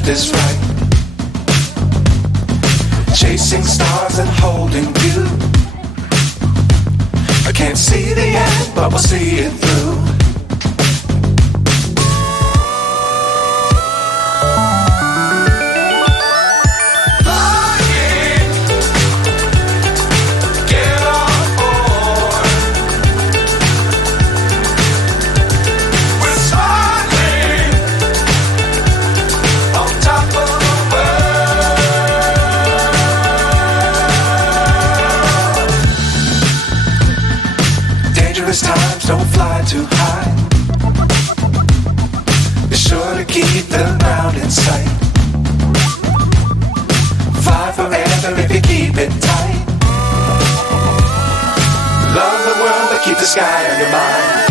left is right. Chasing stars and holding you. I can't see the end, but we'll see it through. Times don't fly too high. Be sure to keep the ground in sight. Fly forever if you keep it tight. Love the world but keep the sky on your mind.